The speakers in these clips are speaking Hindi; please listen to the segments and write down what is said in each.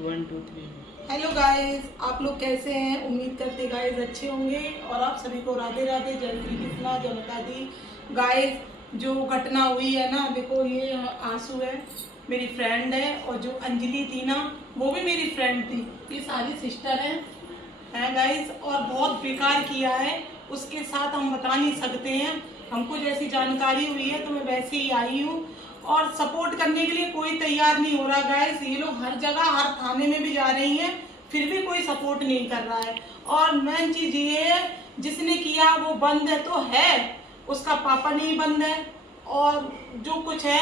1 2 3। हेलो गाइस, आप लोग कैसे हैं? उम्मीद करते गाइस अच्छे होंगे। और आप सभी को राधे राधे, जय श्री कृष्णा, जय माता दी। गाइस, जो घटना हुई है ना, देखो ये आंसू है, मेरी फ्रेंड है। और जो अंजलि थी ना, वो भी मेरी फ्रेंड थी। ये सारी सिस्टर हैं गाइस। और बहुत बेकार किया है उसके साथ, हम बता नहीं सकते हैं। हमको जैसी जानकारी हुई है तो मैं वैसे ही आई हूँ। और सपोर्ट करने के लिए कोई तैयार नहीं हो रहा गाइस। ये लोग हर जगह, हर थाने में भी जा रही हैं, फिर भी कोई सपोर्ट नहीं कर रहा है। और मेन चीज ये है, जिसने किया वो बंद है तो है, उसका पापा नहीं बंद है। और जो कुछ है,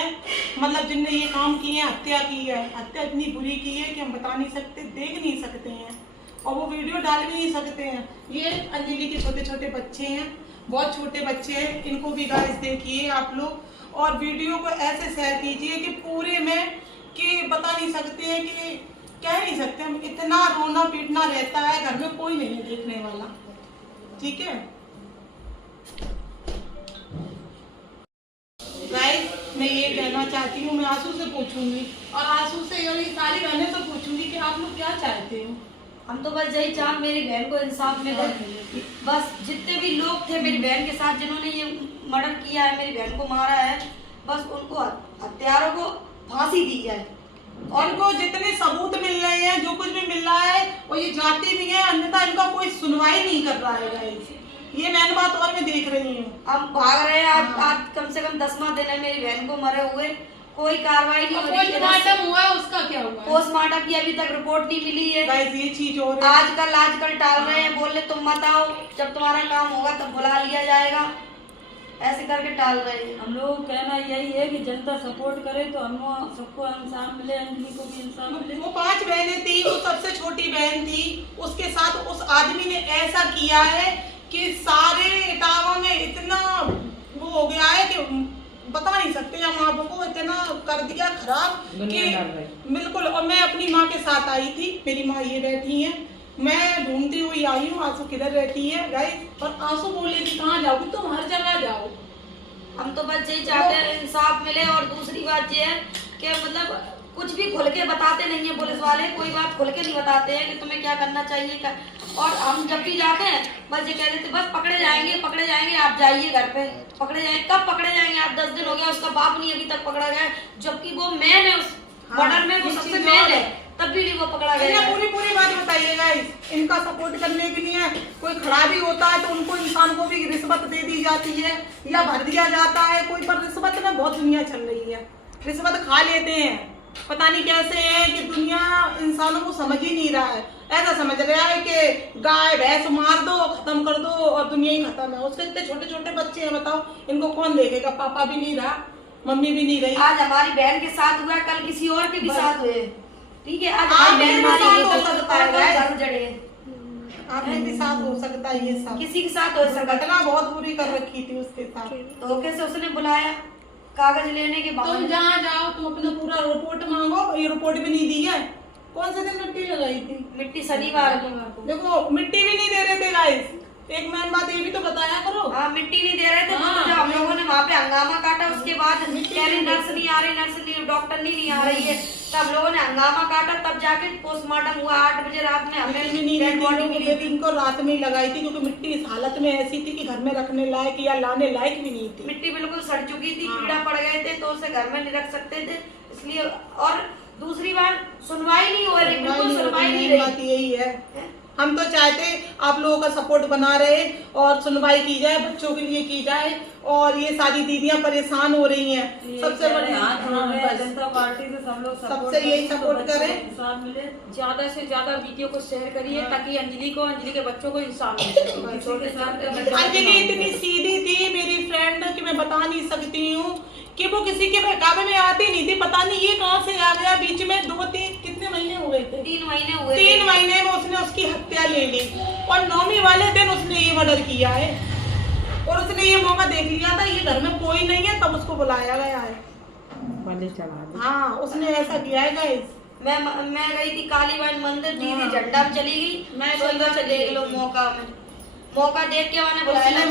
मतलब जिनने ये काम किए हैं, हत्या की है, हत्या इतनी बुरी की है कि हम बता नहीं सकते, देख नहीं सकते हैं, और वो वीडियो डाल भी नहीं सकते हैं। ये अंजलि के छोटे छोटे बच्चे हैं, बहुत छोटे बच्चे हैं, इनको भी गाइस देखिए आप लोग। और वीडियो को ऐसे शेयर कीजिए कि पूरे में, कि बता नहीं सकते हैं, कि कह नहीं सकते हम। इतना रोना पीटना रहता है, घर में कोई नहीं देखने वाला। ठीक है गाइस, मैं ये कहना चाहती हूँ, मैं आंसू से पूछूंगी, और आंसू से और ये सारी बहनें तो पूछूंगी कि आप लोग क्या चाहते हो। हम तो बस यही चाह मेरी बहन को इंसाफ मिले। बस जितने भी लोग थे मेरी बहन के साथ जिन्होंने ये मर्डर किया है, मेरी बहन को मारा है, बस उनको, हत्यारों को फांसी दी जाए। और इनको जितने सबूत मिल रहे हैं, जो कुछ भी मिल रहा है, और ये जाते भी हैं, अन्यथा इनका कोई सुनवाई नहीं कर रहा है गाइस। ये मैंने बात और मैं देख रही हूँ। हम भाग रहे हैं, आज कम से कम 10वां दिन है मेरी बहन को मरे हुए, कोई कार्रवाई नहीं हो रही। पोस्टमार्टम हुआ है, उसका क्या हुआ? पोस्टमार्टम की अभी तक रिपोर्ट नहीं मिली है गाइस। ये चीज और है। आजकल टाल रहे हैं, बोल रहे तुम मत आओ, जब तुम्हारा काम होगा तब बुला लिया जाएगा, ऐसे करके टाल रहे हैं। हम लोग कहना यही है कि जनता सपोर्ट करे तो हम सबको इंसाफ मिले, अंजलि को भी इंसाफ मिले। वो 5 बहनें थी, वो सबसे छोटी बहन थी, उसके साथ उस आदमी ने ऐसा किया है कि सारे इटावा में इतना वो हो गया है कि बता नहीं सकते। हम आपको इतना कर दिया खराब कि बिल्कुल। और मैं अपनी माँ के साथ आई थी, मेरी माँ ये बैठी है, मैं ढूंढती हुई आई हूँ आंसू किधर रहती है गाइस। और आंसू बोले कि कहाँ जाओगी तुम, हर जगह जाओ। हम तो बस यही चाहते हैं इंसाफ मिले। और दूसरी बात ये है कि मतलब कुछ भी खुल के बताते नहीं है पुलिस वाले, कोई बात खुल के नहीं बताते हैं कि तुम्हें क्या करना चाहिए। और हम जब भी जाते हैं बस ये कह देते बस पकड़े जाएंगे, आप जाइए घर पे, पकड़े जाएंगे। कब पकड़े जाएंगे? आप 10 दिन हो गया, उसका बाप नहीं अभी तक पकड़ा गया, जबकि वो मैन है उस मर्डर में, वो सबसे मैन है, तब भी नहीं वो पकड़ा गया। पूरी बात बताइएगा। इनका सपोर्ट करने के लिए कोई खड़ा भी होता है तो उनको, इंसान को भी रिश्वत दे दी जाती है या भर दिया जाता है कोई। पर रिश्वत में बहुत दुनिया चल रही है, रिश्वत खा लेते हैं, पता नहीं कैसे है कि दुनिया इंसानों को समझ ही नहीं रहा है। ऐसा समझ रहा है कि गाय भैंस मार दो, खत्म कर दो और दुनिया ही खत्म है। उसके इतने छोटे छोटे बच्चे हैं, बताओ इनको कौन देखेगा? पापा भी नहीं रहा, मम्मी भी नहीं रही। आज हमारी बहन के साथ हुआ, कल किसी और के भी साथ हुए। ठीक है, आज आपके बहन भी साथ हो हमारी सकता है, घर जड़े, आपके भी साथ हो सकता है, ये सब किसी के साथ हो सकता है। घटना बहुत बुरी कर रखी थी उसके साथ। धोखे से उसने बुलाया, कागज लेने के बाद तुम जहाँ जाओ तुम अपना पूरा रिपोर्ट मांगो, ये रिपोर्ट भी नहीं दी है। कौन से दिन मिट्टी लगाई थी? मिट्टी शनिवार को। देखो मिट्टी भी नहीं दे रहे थे गाइस। एक मैन बात ये भी तो बताया करो। हाँ, मिट्टी नहीं दे रहे थे। तो जब हम लोगों ने वहाँ पे हंगामा काटा, उसके बाद कह रहे नर्स नहीं आ रही, नर्स नहीं, डॉक्टर नहीं आ रही है, तब लोगों ने हंगामा काटा, तब जाके पोस्टमार्टम हुआ 8 बजे रात में। हमने डेड बॉडी मिली थी, इनको रात में ही लगाई थी, क्योंकि मिट्टी इस हालत में ऐसी थी कि घर में रखने लायक या लाने लायक भी नहीं थी। मिट्टी बिल्कुल सड़ चुकी थी, कीड़ा पड़ गए थे, तो उसे घर में नहीं रख सकते थे, इसलिए। और दूसरी बार सुनवाई नहीं हो रही, बिल्कुल सुनवाई नहीं रही। बात यही है, हम तो चाहते आप लोगों का सपोर्ट बना रहे और सुनवाई की जाए, बच्चों के लिए की जाए। और ये सारी दीदियां परेशान हो रही हैं। सबसे बड़ी जनता पार्टी से सब लोग सबसे यही सपोर्ट करें, इंसाफ मिले। ज्यादा से ज्यादा वीडियो को शेयर करिए ताकि अंजलि के बच्चों को इंसाफ मिले। अंजलि इतनी सीधी थी मेरी फ्रेंड कि मैं बता नहीं सकती हूँ, कि वो किसी के बहकावे में आती नहीं थी। पता नहीं ये कहाँ से आ गया बीच में। 2-3 कितने महीने हो गए थे? 3 महीने हुए। 3 महीने में उसने उसकी हत्या ले ली, और 9वीं वाले दिन उसने ये मर्डर किया है। और उसने ये मौका देख लिया था, ये घर में कोई नहीं है, तब उसको बुलाया गया है। हाँ, उसने ऐसा किया है गाइस। मैं गई थी कालीबाई मंदिर, दीदी झंडा में चली गई, मैं सोचा देख लो मौका देख के मैंने बुलाया,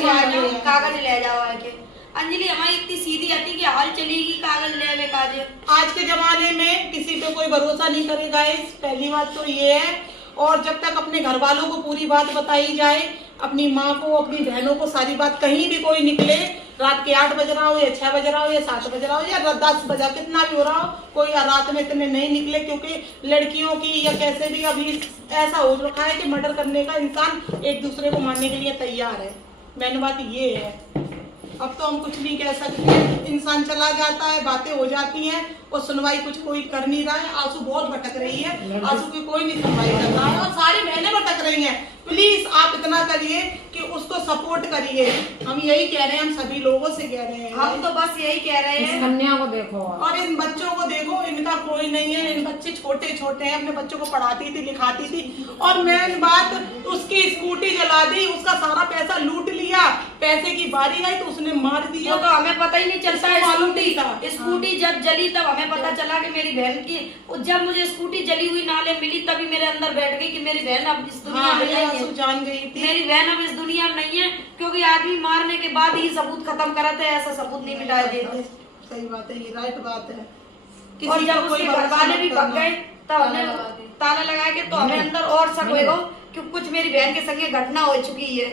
कागज ले जाओ आके। अंजलि हमारी इतनी सीधी आती कि हाल चलेगी कागज ले वे काजे। आज के जमाने में किसी पे कोई भरोसा नहीं करेगा गाइस, पहली बात तो ये है। और जब तक अपने घर वालों को पूरी बात बताई जाए, अपनी माँ को, अपनी बहनों को सारी बात, कहीं भी कोई निकले, रात के 8 बज रहा हो या 6 बज रहा हो या 7 बज रहा हो या 10 बजा, कितना भी हो रहा हो, कोई रात में इतने नहीं निकले। क्योंकि लड़कियों की या कैसे भी अभी ऐसा हो रखा है कि मर्डर करने का इंसान एक दूसरे को मारने के लिए तैयार है। मैंने बात ये है, अब तो हम कुछ नहीं कह सकते। इंसान चला जाता है, बातें हो जाती हैं और सुनवाई कुछ कोई कर नहीं रहा है। आंसू बहुत भटक रही है, आंसू की कोई नहीं सुनवाई कर रहा है और सारी बहनें भटक रही हैं। प्लीज आप इतना करिए कि उसको सपोर्ट करिए। हम यही कह रहे हैं, हम सभी लोगों से कह रहे हैं। हम तो बस यही कह रहे हैं, कन्या को देखो और इन बच्चों को देखो, इनका कोई नहीं है। इन बच्चे छोटे छोटे हैं, अपने बच्चों को पढ़ाती थी, लिखाती थी, और मेन बात उसकी स्कूटी जला दी, उसका सारा पैसा लूट लिया। पैसे की बारी आई तो उसने मार दिया। वो तो हमें पता ही नहीं चलता है। मालूम नहीं था। स्कूटी जब जली तब हमें पता चला कि मेरी बहन की, जब मुझे स्कूटी जली हुई नाले मिली तभी मेरे अंदर बैठ गई कि मेरी बहन अब इस दुनिया में नहीं है। जान गई थी मेरी बहन अब इस दुनिया में नहीं है, क्योंकि आदमी मारने के बाद ही सबूत खत्म कराते हैं, ऐसा सबूत नहीं मिटाए देते। सही बात है, ये राइट बात है। और जब उसके घर वाले भी भग गए तब हमने ताला लगा के, तो हमें अंदर और शक होगा कि कुछ मेरी बहन के संगे घटना हो चुकी है।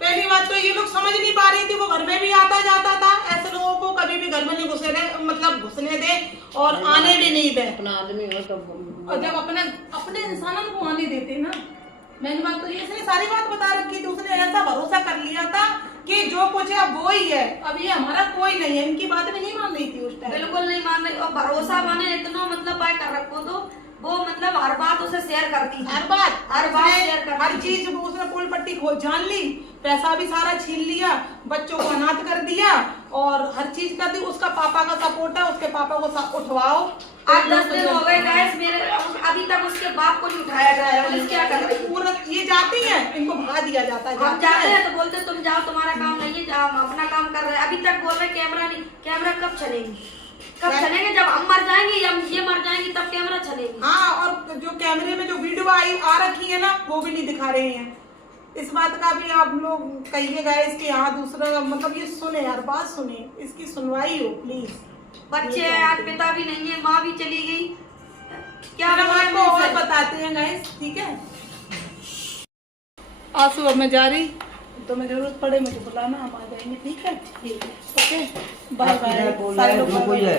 पहली बात तो ये लोग समझ नहीं पा रही थी, वो घर में भी आता जाता था। ऐसे लोगों को कभी भी घर में नहीं घुसने दे और आने भी नहीं दे। अपना आदमी हो तो, और जब अपने इंसानों को आने देते ना, मैंने बात तो ये, इसने सारी बात बता रखी थी। उसने ऐसा भरोसा कर लिया था कि जो कुछ है वो ही है, अब ये हमारा कोई नहीं है। इनकी बात में नहीं मान रही थी उस टाइम, बिल्कुल नहीं मान रही। और भरोसा माने इतना मतलब पाए कर रखो तो वो मतलब हर बात उसे शेयर करती है, हर बात शेयर करती, हर चीज उसने पोल पट्टी खोज जान ली, पैसा भी सारा छीन लिया, बच्चों को अनाथ कर दिया और हर चीज कर दी। उसका पापा का सपोर्ट है, उसके पापा को उठवाओ। 8-10 दिन हो गए गाइस, मेरे अभी तक उसके बाप को नहीं उठाया गया है। पुलिस क्या कर रही है? पूरा ये जाती है, इनको भगा दिया जाता है। हम जाते हैं तो बोलते तुम जाओ, तुम्हारा काम नहीं है, जाओ, हम अपना काम कर रहे हैं। अभी तक बोल रहे कैमरा नहीं, कैमरा कब चलेंगे? कब चलेंगे? जब हम मर जाएंगे या ये मर जाएंगे तब कैमरा चलेंगे। हाँ, और जो कैमरे में जो वीडियो आ रखी है ना, वो भी नहीं दिखा रहे हैं। इस बात का भी आप लोग कहिएगा इसके यहाँ दूसरा मतलब ये सुने यार, बात सुने, इसकी सुनवाई हो प्लीज। बच्चे हैं, आज पिता भी नहीं है, माँ भी चली गई, क्या हम आपको और बताते हैं गाइस, ठीक है। आंसू अब मैं जा रही, तो मैं जरूरत पड़े मुझे बुलाना, हम आ जाएंगे, ठीक है। ओके, बाय बाय सारे लोग, बाय।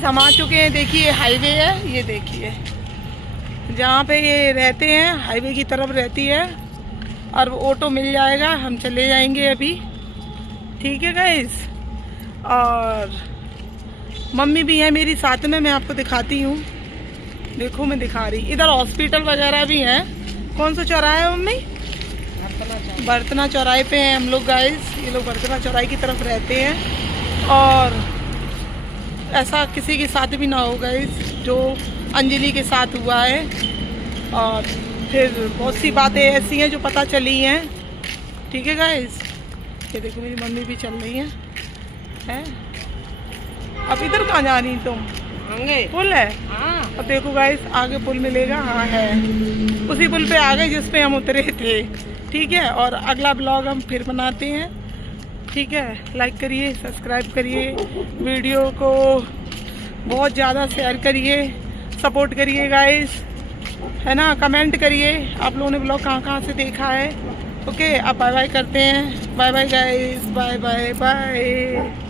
हम आ चुके हैं, देखिए हाईवे है, ये देखिए जहाँ पे ये रहते हैं, हाईवे की तरफ रहती है, और वो ऑटो मिल जाएगा, हम चले जाएंगे अभी, ठीक है गाइस। और मम्मी भी है मेरी साथ में, मैं आपको दिखाती हूँ, देखो मैं दिखा रही। इधर हॉस्पिटल वगैरह भी है। कौन सा चौराहा है मम्मी? बर्तना चौराहे पे हैं हम लोग गाइस। ये लोग बर्तना चौराहे की तरफ रहते हैं, और ऐसा किसी के साथ भी ना हो गाइस जो अंजलि के साथ हुआ है। और फिर बहुत सी बातें ऐसी हैं जो पता चली हैं, ठीक है गाइस। ये देखो मेरी मम्मी भी चल रही हैं। अब इधर कहाँ जा रही तुम? पुल है, अब देखो गाइस आगे पुल मिलेगा। हाँ है, उसी पुल पे आ गए जिस पे हम उतरे थे, ठीक है। और अगला ब्लॉग हम फिर बनाते हैं, ठीक है। लाइक करिए, सब्सक्राइब करिए, वीडियो को बहुत ज़्यादा शेयर करिए, सपोर्ट करिए गाइस, है ना। कमेंट करिए आप लोगों ने ब्लॉग कहाँ से देखा है। ओके, अब बाय बाय करते हैं। Bye bye guys, bye bye bye.